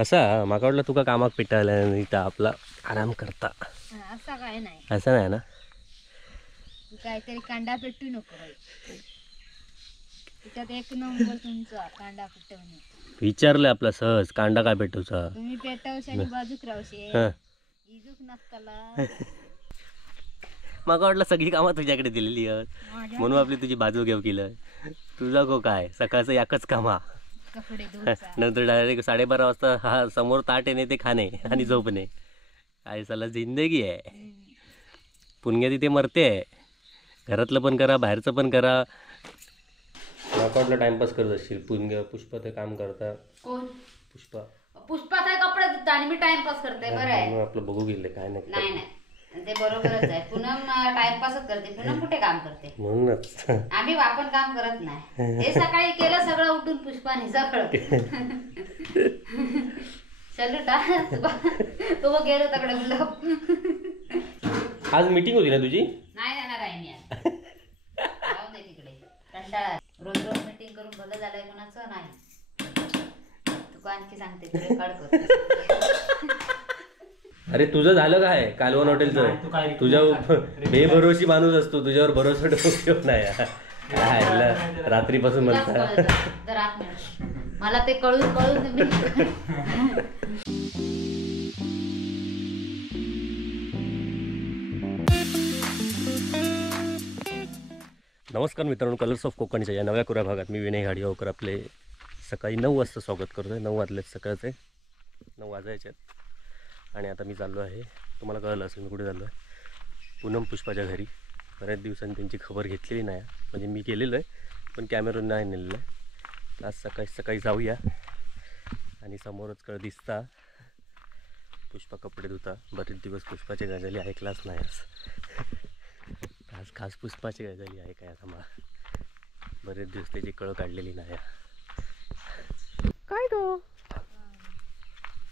असा माका वाटलं तुका कामाक पिटायला आणि इथं आपला आराम करता. असं काय नाही, असं नाही ना. तू काहीतरी कांदा पेटू नको बाई. त्याच्यात एक नंबर तुमचा कांदा पेटवणे. विचारलं आपला सहज कांदा काय पेटूचा. तुम्ही पेटवशे आणि बाजूक रावशे हां इजूक नसताला. माका वाटलं सगळी कामं तुझ्याकडे दिलेली आहेत म्हणून आपली तुझी बाजू घेऊ केलं. तुझा गो काय सकाळचं एकच कामा, कपडे धुवायचा. नंतर डायरेक्ट 12:30 वाजता हा समोर ताट येणे ते खाणे आणि झोपणे. काय साला जिंदगी आहे. पुणग्या तिथे मरते आहे. घरातलं पण करा बाहेरचं पण करा. माका वाटलं टाइमपास करत असशील. पुष्पा ते काम करता. कोण? पुष्पा. पुष्पाचा कपडे धुता आणि मी टाइमपास करते. बरं आहे. आपलं बघू गेले काय नाही. नाही नाही ते बरोबरच आहे. पूनम टाइमपासच करते. पूनम कुठे काम करते? म्हणूनच आपण काम करत नाही. हे सकाळी केलं सगळं उठून पुष्पाने सगळं. तो गेलो तकडे आज मीटिंग होती ना तुझी? नाही ना काही नाही. जाऊ दे तिकडे. कंटाळा. रोज रोज मीटिंग करून भलं झालंय कोणाचं नाही. तुका आणखी सांगते तुझे काढ कर. अरे तुझं झालं काय कालवण हॉटेलचं? तुझ्या बेभरोशी माणूस असतो, तुझ्यावर भरोसा ठेवून नाही. रात्रीपासून म्हणता मला ते कळून कळून. नमस्कार मित्रांनो, कलर्स ऑफ कोकणच्या या नव्या कोऱ्या भागात मी विनय घाडियावकर आपले सकाळी 9 वाजता स्वागत करतो आहे. 9 वाजलेत सकाळचे, 9 वाजायचे आहेत. आणि आता मी चाललो आहे, तुम्हाला कळलं असेल मी कुठे चाललो आहे. पूनम पुष्पाच्या घरी. बऱ्याच दिवसांनी त्यांची खबर घेतलेली नाही, म्हणजे मी गेलेलो आहे पण कॅमेरून नाही नेलेलं आहे. आज सकाळी सकाळी जाऊया. आणि समोरच कळ दिसता पुष्पा कपडे धुता. बरेच दिवस पुष्पाचे गजाली ऐकलाच नाही. आज खास पुष्पाची गजाली आहे काय आता मला. बरेच दिवस त्याची कळ काढलेली नाही. काय तो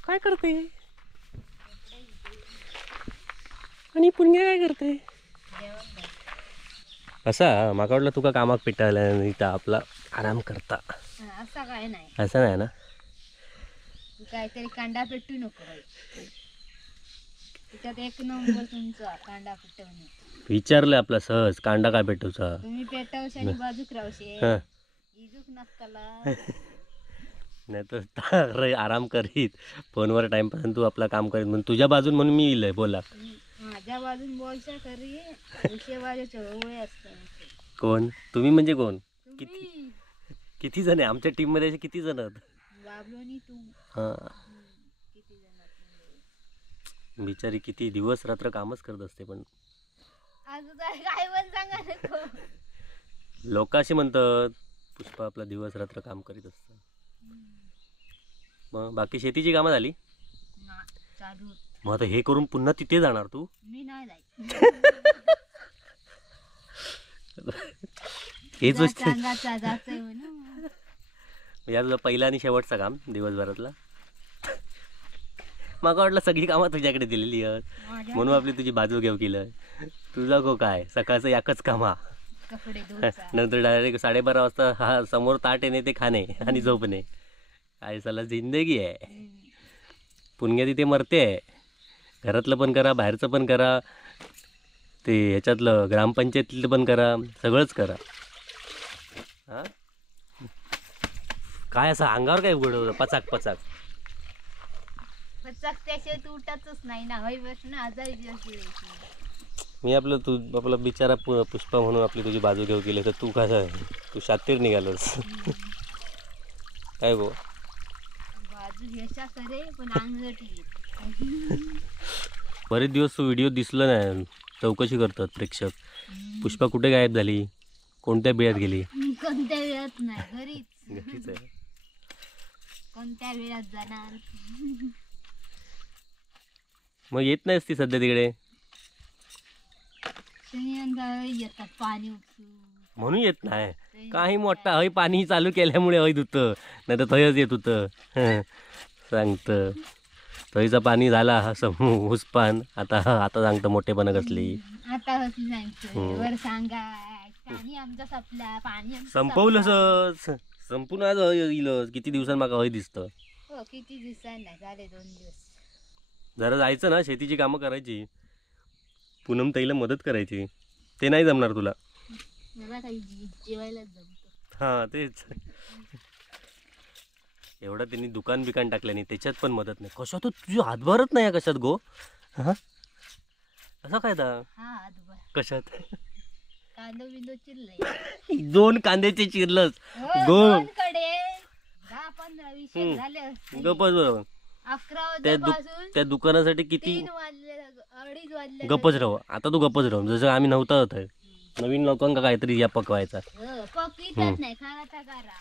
काय करते आणि पुण्या काय करते? असा माका वाटलं तुका कामाक पिटायला आणि इथं आपला आराम करता. असं काय नाही, असं नाही ना. तू काहीतरी कांदा पेटू नको बाई. त्याच्यात एक नंबर तुमचा कांदा पेटवणे. विचारलं आपला सहज कांदा काय पेटूचा. तुम्ही पेटवशे आणि बाजूक रावशे इजूक नसताला. नाही तर आराम करीत फोनवर टाइमपास तू आपला काम करीत म्हणून तुझ्या बाजून म्हणून मी येईल. बोला माझ्या बाजून बोलशा खरी विषयवाले चळवळी असतात. कोण तुम्ही म्हणजे कोण? किती जण आहे आमच्या टीम मध्ये? किती जण आहेत? बाबलोनी तू. हां बिचारी किती दिवस रात्र कामच करत असते. पण काय पण सांगा नको. लोक असे म्हणतात पुष्पा आपला दिवस रात्र काम करीत असतं. मग बाकी शेतीची कामं झाली? चालू. मग आता हे करून पुन्हा तिथे जाणार तू? मी नाही जायचं. हेच या तुझा पहिला आणि शेवटचा काम दिवसभरातला. माका वाटलं सगळी कामं तुझ्याकडे दिलेली आहेत म्हणून आपली तुझी बाजू घेऊ केलं. तुझा गो काय सकाळचं एकच कामा, नंतर डायरेक्ट 12:30 वाजता हा समोर ताट येणे ते खाणे आणि झोपणे. काय साला जिंदगी आहे. पुणग्या तिथे मरते आहे. घरातलं पण करा बाहेरचं पण करा, ते ह्याच्यातलं ग्रामपंचायतीतलं पण करा, सगळंच करा. हां काय असं अंगावर काय उघडवलं पचाक पचाक त्याशिवाय तू उठतच नाही ना. हवी बसून आजारी. मी आपलं तू आपला बिचारा पुष्पा म्हणून आपली तुझी बाजू घेऊ गेले तर तू कसं तू शातीर निघालोस. काय गो बाजू घ्यायचा करे पण अंगठी. बरेच दिवस तू व्हिडिओ दिसलं नाही. चौकशी करतात प्रेक्षक पुष्पा कुठे गायब झाली, कोणत्या बिळात गेली? कोणत्या वेळात नाही, घरीच. घरीच आहे. कोणत्या वेळात जाणार? मग येत नाहीस ती सध्या तिकडे? येतात पाणी म्हणून येत नाही. काही मोठा हय पाणी चालू केल्यामुळे हय धुतं, नाही तर थयच येत होतं. सांगतं थयचं पाणी झाला हुसपान. आता सांगतं मोठेपणा कसली. आता वर सांगा पाणी आमचा सपला. पाणी संपवलं संपून आज येईल. किती दिवसांनी माका हय दिसतं. हो किती दिवसांनी नाही झाले 2 दिवस. जरा जायचं ना, शेतीची कामं करायची, पूनम ताईला मदत करायची. ते नाही जमणार तुला. मला काही जेवायलाच जमतो. हां तेच. एवढं त्यांनी दुकान बिकान टाकल्याने त्याच्यात पण मदत नाही. कशात तुझी हातभारच नाही कशात गो. हां असं काय दा हा हातभर कशात कांदा बिंदो चिरले. 2 कांद्याचे चिरलंस गो. 2 कडे 10-15-20 झाले असतील. गपच बरोबर. 11 त्या वाजल्यापासून त्या दुकानासाठी किती 3 वाजले 2:30 वाजले. गपच राहू. आता तू गपच राहू. जसं आम्ही नव्हता होत आहे नवीन लोकांका काहीतरी या पकवायचा. पकीतच नाही खायचा करा.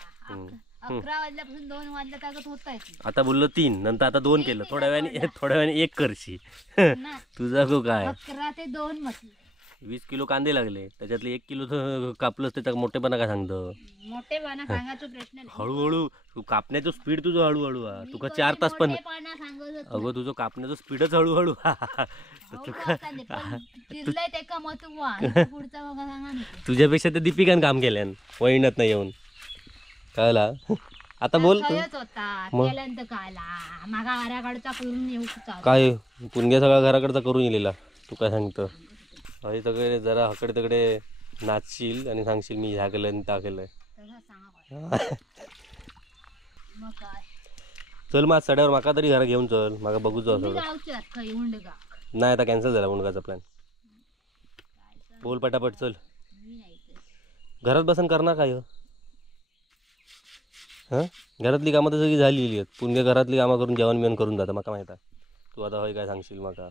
11 वाजल्यापासून 2 वाजल्या ताकद होत आहे. आता बोललो 3 नंतर आता 2 केलं. थोड्या वेळाने 1 करशी. तुझा गो काय 11 ते 2 म्हटलं. 20 किलो कांदे लागले त्याच्यातले 1 किलो तर कापलंच. त्याचा मोठेपणा काय सांगतं. मोठेपणा सांगायचा प्रश्न नाही. हळूहळू तू कापण्याचं स्पीड तुझं हळूहळू हा. तुका 4 तास पण मोठेपणा सांगत होतो. अगं तुझं कापण्याचं स्पीडच हळूहळू हा. चिरलंय ते का मग तू पुढचा बघा सांगा ना. तुझ्यापेक्षा ते दीपिकान काम केल्यान वहिनत नाही येऊन कळला. आता बोल तू. खयच होता केल्यानंतर काला मागा घराकडचा करून येऊ चालू. काय पुणग्या सगळा घराकडचा करून येलेला तू काय सांगतं. अरे सगळे जरा हकडे तकडे नाचशील आणि सांगशील मी ह्या केलं आणि त्या केलंय. तसं सांगा मग काय चल मग सड्यावर माका तरी घरा घेऊन चल. माका बघू जाऊ तुम्ही सगळं. गावच्यात काही उंडगा नाही आता कॅन्सल झाला उंडगाचा प्लॅन. बोल पटापट चल. मी नाही ते. घरात बसून करणार काय हो? हां घरातली कामं तर सगळी झालेली आहेत. पुणग्या घरातली कामं करून जेवण बिवण करून जातं माका माहिती आहे. तू आता होय काय सांगशील माका.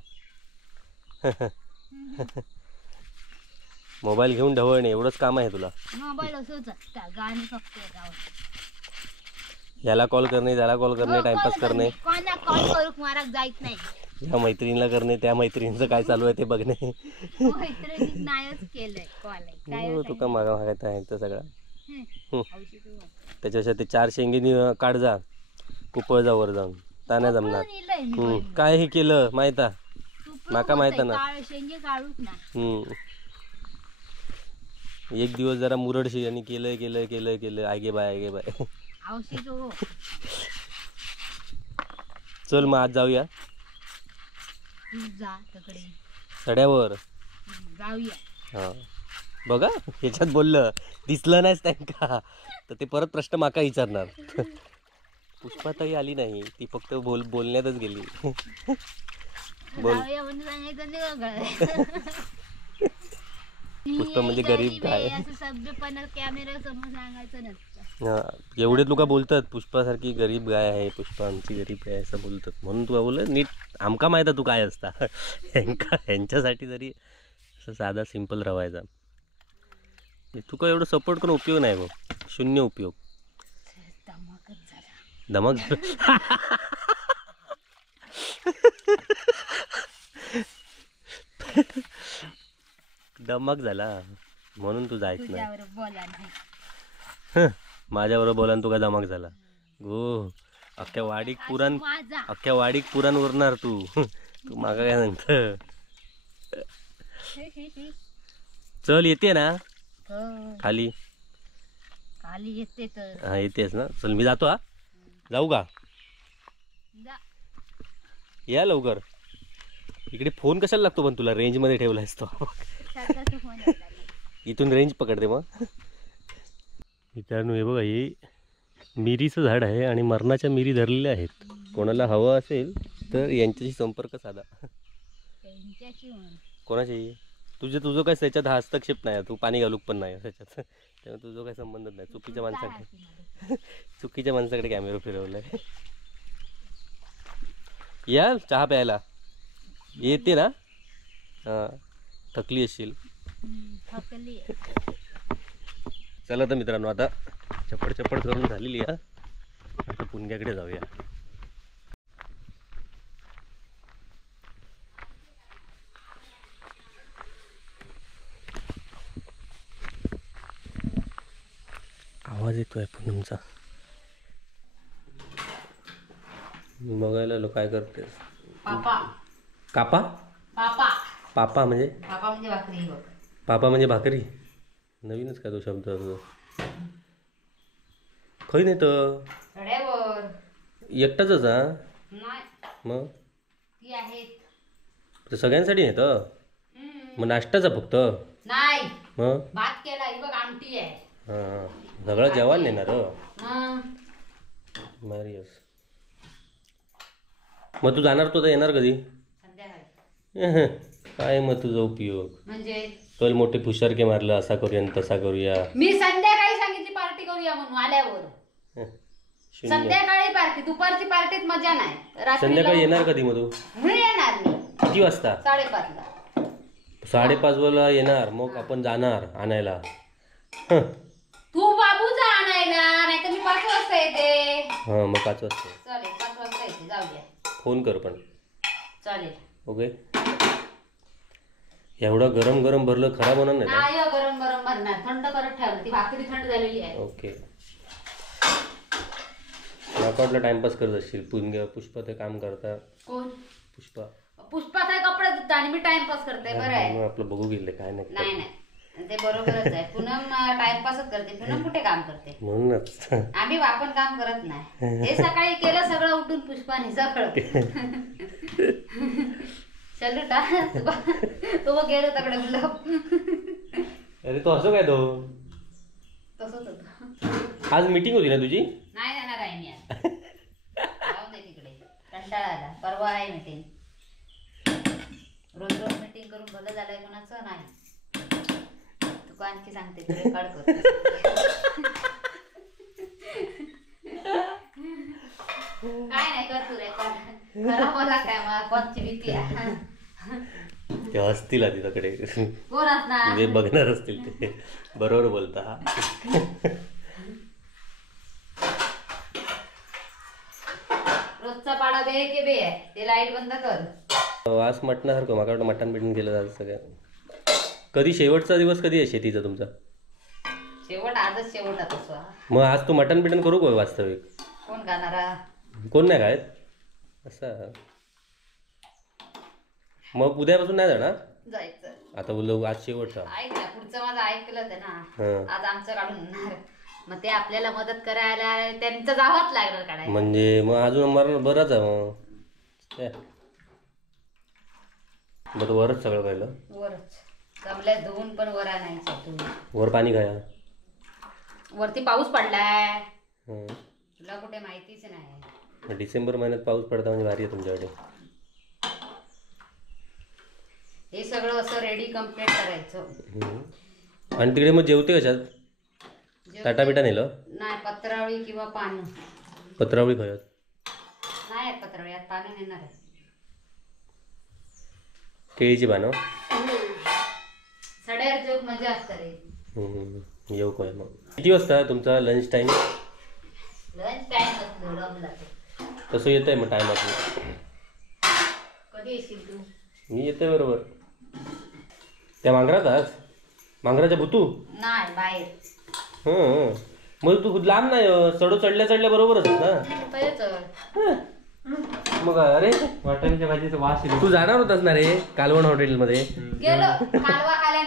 मोबाईल घेऊन ढवळणे एवढंच काम आहे तुला. मोबाईल असंच असता गाणी फक्त गाव. याला कॉल करणे त्याला कॉल करणे टाइमपास करणे. कोणा कॉल करू माराक जायत नाही. या मैत्रिणीला करणे त्या मैत्रिणीचं काय चालू आहे ते बघणे. मैत्रिणी नाहीच केलंय कॉल काय तुका मागा मागायचं आहे तर सगळं. औषध त्याच्यापेक्षा ते 4 शेंगेनी काढ जा कुपळ जा वर जाऊन ता नाही जमणार. काय हे केलं माहित आहे माका माहित ना. शेंगे काढूच ना. 1 दिवस जरा मुरडशी आणि केलंय आगे बाय औषध हो. चल मग आज जाऊया तू जा तिकडे सड्यावर जाऊया. हां बघा ह्याच्यात बोललं दिसलं नाहीच त्यांका तर ते परत प्रश्न माका विचारणार. पुष्पाताई आली नाही ती फक्त बोलण्यातच गेली. जाऊया म्हणजे सांगायचं नाही. पुष्पा म्हणजे गरीब काय. असं सभ्यपणा कॅमेरा समोर सांगायचं नसतं. हां एवढे लोक बोलतात पुष्पासारखी गरीब गाय आहे पुष्पा आमची गरीब गाय असं बोलतात. म्हणून तू बोल नीट आमका माहित आहे तू काय असता. ह्यांच्यासाठी जरी असं साधा सिंपल रवायचा. तुका एवढं सपोर्ट करून उपयोग नाही बघ. शून्य उपयोग. दमक दमक झाला म्हणून तू जायच नाही. माझ्याबरोबर बोला तुका दमक झाला गो. अख्ख्या वाडीक पुराण उरणार तू. तू मागा काय सांगत. चल येते ना खाली येते तर. हा येतेस ना. चल मी जातो. हा जाऊ का या लवकर. इकडे फोन कशाला लागतो पण तुला रेंज मध्ये ठेवलायस तो. इथून रेंज पकडते मग. मित्रांनो हे बघा हे मिरीचं झाड आहे आणि मरणाच्या मिरी धरलेल्या आहेत. कोणाला हवं असेल तर यांच्याशी संपर्क साधा. कोणाची तुझं काय त्याच्यात हस्तक्षेप नाही. तू पाणी घालूक पण नाही त्याच्यात त्यामुळे तुझं काही संबंधच नाही. चुकीच्या माणसाकडे कॅमेरा फिरवलाय. या चहा प्यायला येते ना. हां थकली असशील. चला तर मित्रांनो आता चपड करून झालेली आहे. आता पुणग्याकडे जाऊया. आवाज येतोय पूनमचा. बघायला आलो काय करतेस. पापा कापा पापा पापा म्हणजे पापा म्हणजे भाकरी. पापा म्हणजे भाकरी. नवीनच का तो शब्द. खै नाही तर सड्यावर एकटाच हा? नाही मग ती आहेत. तर सगळ्यांसाठी नाही तर मग नाश्ताचा फक्त नाही मग भात केला ही बघ आमटी आहे. हां सगळं जेवण नेणार मग मारियस. मग तू जाणार तो तर येणार कधी? संध्याकाळी काय मग तुझा उपयोग? म्हणजे तो मोठे फुशारके मारलं असा करूया आणि तसा करूया. मी संध्याकाळी सांगितली पार्टी करूया म्हणून आल्यावर. शून्य. संध्याकाळी पार्टी, दुपारची पार्टीत मजा नाही. रात्री संध्याकाळी येणार कधी मग तू? मी येणार मी किती वाजता? 5:30ला. 5:30 वाजता येणार मग आपण जाणार आणायला. हं. तू बाबू जा आणायला, नाही तर मी 5 वाजता येते. हां मग 5 वाजता चालेल 5 वाजता येते, जाऊया. फोन कर पण. चालेल. ओके. एवढं गरम गरम भरलं खराब होणार नाही ना? नाही हो, गरम गरम भरणार, थंड करत ठेवलं. ती भाकरी थंड झालेली आहे. ओके. मला वाटलं टाइमपास करत असशील. पुष्पा ते काम करता. कोण? पुष्पा पुष्पाचा कपडे धुता आणि मी टाइमपास करते. बरं आहे. मग आपलं बघू गेले काय नाही. नाही नाही ते बरोबरच आहे. पूनम टाइमपासच करते. पूनम कुठे काम करते? म्हणूनच आपण काम करत नाही. हे सकाळी केलं सगळं उठून पुष्पाने सगळं. चलूटा तू बघ गेलो तकडे म्हणलं. अरे तो असं काय तो तसंच होतं. आज मीटिंग होती ना तुझी? नाही जाणार आहे मी आज. जाऊ दे तिकडे, कंटाळा आला. परवा आहे मीटिंग. रोज रोज मीटिंग करून भलं झालंय कोणाचं नाही. तू आणखी सांगते तू रेकॉर्ड करते. काय नाही कर तू रेकॉर्ड. खरं मला काय, मला कोणची भीती आहे. ते हसतील आधी तकडे कोण असणार? म्हणजे बघणार असतील ते. बरोबर बोलता. रोजचा पाडा बे के बे आहे ते लाईट बंद कर. आज मटणासारखं मला वाटतं मटण बिटन केलं जातं सगळ्या. कधी शेवटचा दिवस कधी आहे शेतीचा तुमचा? शेवट आजच शेवट आता स्वा. मग आज तू मटण बिटन करू का वास्तविक? कोण गाणारा? कोण नाही खायत असं? मग उद्यापासून नाही जाणार जायचं. आता बोललो आज शेवटचा. ऐक ना, पुढचं माझं ऐकलं ते ना. हं. आज आमचं काढून येणार. मग ते आपल्याला मदत करायला त्यांचं जावंच लागणार काढायला. म्हणजे मग अजून मरण बरंच आहे मग. छे. मग वरच सगळं पाहिलं. वरच जमल्यात धुवून पण वर आणायचं. तू वर पाणी खाया. वरती पाऊस पडलाय. हं. तुला कुठे माहितीच नाही. डिसेंबर महिन्यात पाऊस पडता म्हणजे भारी आहे तुमच्याकडे. हे सगळं असं रेडी कम्प्लीट करायचं. हं. आणि तिकडे मग जेवते कशात? ताटा बिटा नेलं? नाही, पत्रावळी किंवा पानं. पत्रावळी खायत नाही आहेत पत्रावळी, यात पानं नेणार आहे. केळीची पानं. सड्यावर जोग मजा असतं रे. येऊ काय मग? किती वाजता तुमचा लंच टाईम? लंच टाइम असतो रमला ते. तसं येत आहे मग टाईम आपलं. कधी येशील तू? मी येते बरोबर. त्या मांगरात आज मांगराच्या भुतू? नाही, बाहेर. हं. मग तू लांब नाही चढू चढल्या बरोबरच ना. पहिले मग अरे वाटाण्याच्या भाजीचा वास येतो. तू जाणार होतास ना रे कालवण हॉटेलमध्ये? गेलो कालवा खाल्या.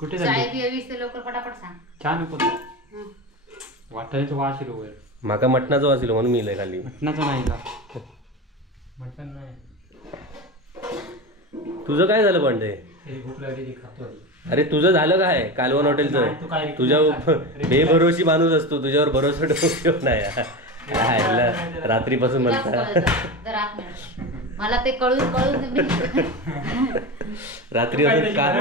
कुठे चाय झाली? पियावीस ते लवकर पटापट सांग. छान होतं. वाटाण्याचा वास येतो वर. माका मटणाचं वाचलं म्हणून मी लय खाली. मटणाचं नाही का? मटण नाही. तुझं काय झालं पण ते? हे भूक लागली की खातो. अरे तुझं झालं काय कालवण नाही, तू हॉटेलचं? काय- तुझ्या बेभरोशी माणूस असतो, तुझ्यावर भरोसा ठेवून नाही. काय रात्रीपासून तुलाच म्हणता कळतं. जर आत मला ते कळून मी रात्री अजून काय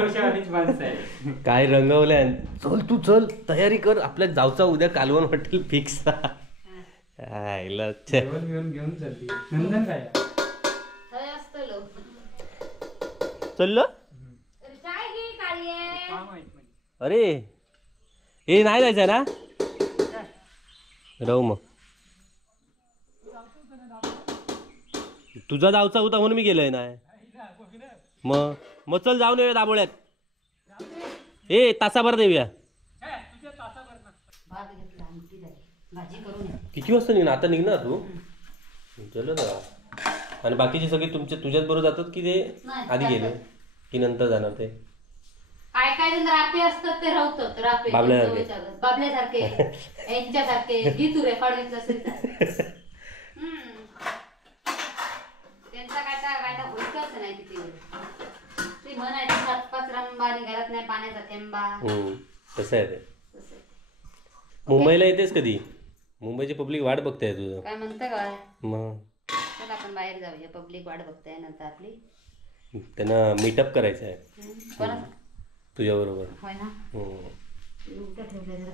माणसं आहे. काय रंगवल्या. चल तू चल तयारी कर आपल्या जाऊचा उद्या कालवण हॉटेल फिक्स. जेवण घेऊन चालली. नंदन काय? सय असतं लोक. चललं. चाय घे काळी आहे. काय माहित नाही. अरे हे नाही जायचं ना. राहू मग. तुझा जाऊचा होता म्हणून मी गेलोय ना. मग चल जाऊन येऊया दाबोळ्यात. ए तासाभर देऊया. भात घेतला, आमटी झाली, भाजी करून ये. किती वाजता निघणार? आता निघणार तू? चल ना. आणि बाकीचे सगळे तुझ्याच बरोबर जातात की ते नाही, आधी गेले की नंतर जाणार ते? काय काय जण रापे असतात ते राहतात रापे बाबल्यासारखे. बाबल्यासारखे यांच्यासारखे घे तू रेकॉर्ड घेतलं असेल तर. त्यांचा काय होईतच नाही तिथे ती म्हणायची 7-5 रंबा आणि घरात नाही पाण्याचा थेंबा. तसं आहे ते. तसं आहे. मुंबईला येतेस कधी? मुंबईची पब्लिक वाट बघताय तुझं. काय म्हणतं काय मग चल आपण बाहेर जाऊया पब्लिक वाट बघताय नंतर आपली. त्यांना मीटअप करायचं आहे कोणाचं तुझ्याबरोबर. होय ना हम्म. उलटं ठेवलंय जरा.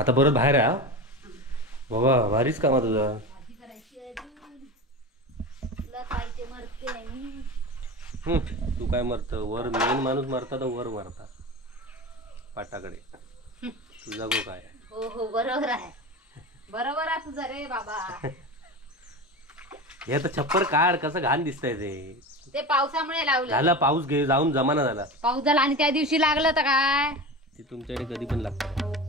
आता परत बाहेर आहे हा? बाबा भारीच काम आहे तुझा. भाजी करायची आहे अजून. तुला काय ते मरते नाही. तू काय मरत वर मेन माणूस मरता तर वर मरता पाटाकडे. तुझा गो काय हो हो बरोबर आहे बरोबर आहे तुझं रे बाबा. हे तर छप्पर काढ कसं घाण दिसतंय ते. ते पावसामुळे लावलं झाला पाऊस घे जाऊन जमाना झाला. पाऊस झाला आणि त्या दिवशी लागलं तर काय ती तुमच्याकडे कधी पण लागतं.